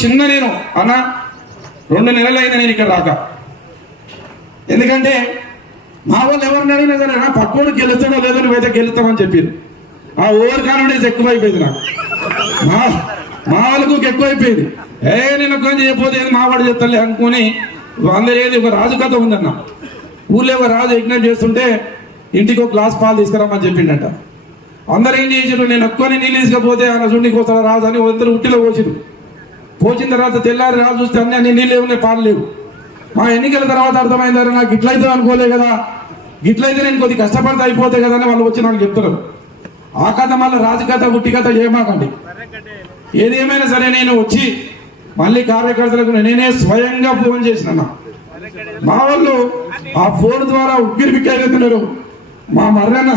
చిన్న నేను అన్న రెండు నెలలు నేను ఇక్కడ రాక. ఎందుకంటే మా వాళ్ళు ఎవరిని అడిగినా సరే నా పక్కోడు గెలుస్తాడో లేదో నువ్వైతే గెలుస్తామని చెప్పింది ఆ ఓవర్ కాన్ఫిడెన్స్ ఎక్కువైపోయింది నాకు. మా మా వాళ్ళకు ఎక్కువైపోయింది. ఏ నేను ఒక్కని చేయకపోతే మా మావాడు చెప్తాలే అనుకుని అందరేది ఏది ఒక రాజు కథ ఉందన్న. ఊళ్ళో ఒక రాజు యజ్ఞం చేస్తుంటే ఇంటికి ఒక గ్లాస్ పాలు తీసుకురామని చెప్పిండట. అందరూ ఏం చేసారు నేను ఒక్కని నీళ్ళు తీసుకపోతే ఆయన చూడండి కోసం రాజు అని అందరూ ఉట్టిలో పోసిరు పోసిన తర్వాత తెల్లారి రాజు చూస్తే అన్ని అన్ని నీళ్ళు ఏమున్నాయి పాలు లేవు. మా ఎన్నికల తర్వాత అర్థమైందారు నాకు ఇట్లయితే అనుకోలే కదా. ఇట్లయితే నేను కొద్ది కష్టపడితే అయిపోతాయి కదా అని వాళ్ళు వచ్చి నాకు చెప్తున్నారు. ఆ కథ మళ్ళీ రాజు కథ ఉట్టి కథ ఏమాకండి. ఏదేమైనా సరే నేను వచ్చి మళ్ళీ కార్యకర్తలకు నేనే స్వయంగా ఫోన్ చేసిన మా వాళ్ళు ఆ ఫోన్ ద్వారా ఉగ్గిరి బిక్కిరైతున్నారు మా మర్రన్న